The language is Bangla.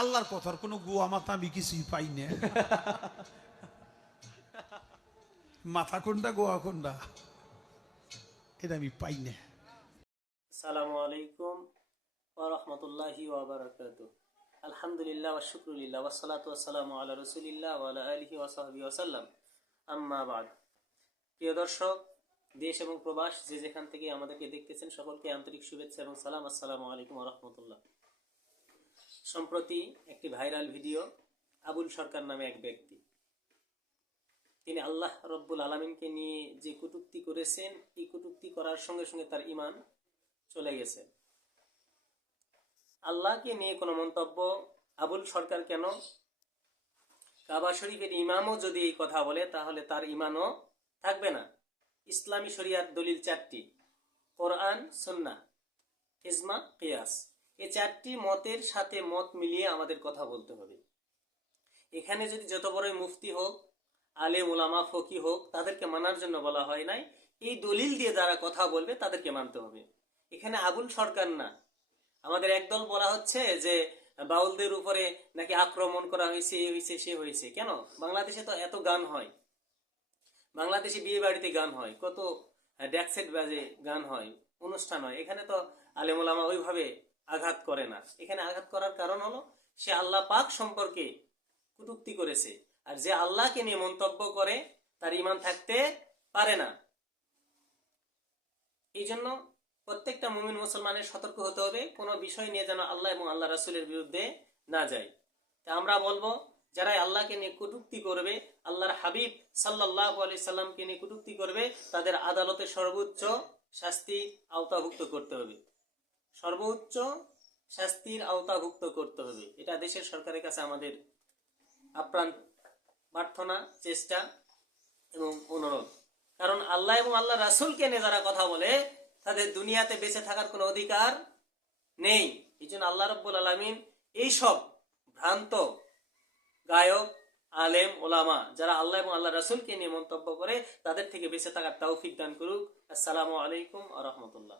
আল্লাহর কথার কোনো গোয়া মাথা আমি কিছুই পাই না। মাথা কোনটা গোয়া কোনটা এটা আমি পাই না। আসসালামু আলাইকুম ওয়া রাহমাতুল্লাহি ওয়া বারাকাতুহু। আলহামদুলিল্লাহ ওয়া শুকরুলিল্লাহ ওয়া সলাতু ওয়া সালামু আলা রাসূলিল্লাহ ওয়া আলা আলিহি ওয়া সাহবিহি ওয়া সাল্লাম। আম্মা বাদ। প্রিয় দর্শক, দেশ এবং প্রবাস যে যেখান থেকে আমাদেরকে দেখতেছেন সকলকে আন্তরিক শুভেচ্ছা এবং সালাম। আসসালামু আলাইকুম ওয়া রাহমাতুল্লাহ। সম্প্রতি একটি ভাইরাল ভিডিও, আবুল সরকার নামে এক ব্যক্তি, তিনি আল্লাহ রব্বুল আলামিনকে নিয়ে যে কটূক্তি করেছেন, এই কটূক্তি করার সঙ্গে সঙ্গে তার ঈমান চলে গেছে। আল্লাহকে নিয়ে কোনো মন্তব্য আবুল সরকার কেন, কাবা শরীফের ইমামও যদি এই কথা বলে তাহলে তার ইমানও থাকবে না। ইসলামী শরিয়াত দলিল চারটি: কোরআন, সুন্নাহ, ইজমা, কিয়াস। এই চারটি মতের সাথে মত মিলিয়ে আমাদের কথা বলতে হবে। এখানে যদি যত বড়ই মুফতি হোক, আলেম ওলামা ফকি হোক, তাদেরকে মানার জন্য বলা হয় নাই, এই দলিল দিয়ে যারা কথা বলবে তাদেরকে মানতে হবে। এখানে আবুল সরকার না। আমাদের একদল বলা হচ্ছে যে বাউলদের উপরে নাকি আক্রমণ করা হয়েছে, এ হয়েছে, সে হয়েছে। কেন? বাংলাদেশে তো এত গান হয়, বাংলাদেশে বিয়ে বাড়িতে গান হয়, কত ড্যাকসেট বাজে গান হয়, অনুষ্ঠান হয়। এখানে তো আলেমুলামা ওইভাবে আঘাত করে না। এখানে আঘাত করার কারণ হলো সে আল্লাহ পাক সম্পর্কে কটূক্তি করেছে, আর যে আল্লাহকে নিয়ে মন্তব্য করে তার ঈমান থাকতে পারে না। এই জন্য প্রত্যেকটা মুমিন মুসলমানের সতর্ক হতে হবে, কোনো বিষয় নিয়ে যেন আল্লাহ এবং আল্লাহ রাসূলের বিরুদ্ধে না যায়। তা আমরা বলবো, যারা আল্লাহকে নিয়ে কটূক্তি করবে, আল্লাহর হাবিব সাল্লাল্লাহু আলাইহি সাল্লামকে নিয়ে কটূক্তি করবে, তাদের আদালতে সর্বোচ্চ শাস্তির আওতাভুক্ত করতে হবে। সর্বোচ্চ শাস্তির আওতাভুক্ত করতে হবে। এটা দেশের সরকারের কাছে আমাদের আপ্রাণ প্রার্থনা, চেষ্টা এবং অনুরোধ। কারণ আল্লাহ এবং আল্লাহ রাসূলকে নিয়ে যারা কথা বলে, তাদের দুনিয়াতে বেঁচে থাকার কোনো অধিকার নেই। এই জন্য আল্লাহ রাব্বুল আলামিন এইসব ভ্রান্ত গায়ক, আলেম, ওলামা যারা আল্লাহ এবং আল্লাহ রাসূলকে নিয়ে মন্তব্য করে, তাদের থেকে বেঁচে থাকার তৌফিক দান করুক। আসসালামু আলাইকুম ওয়া রাহমাতুল্লাহ।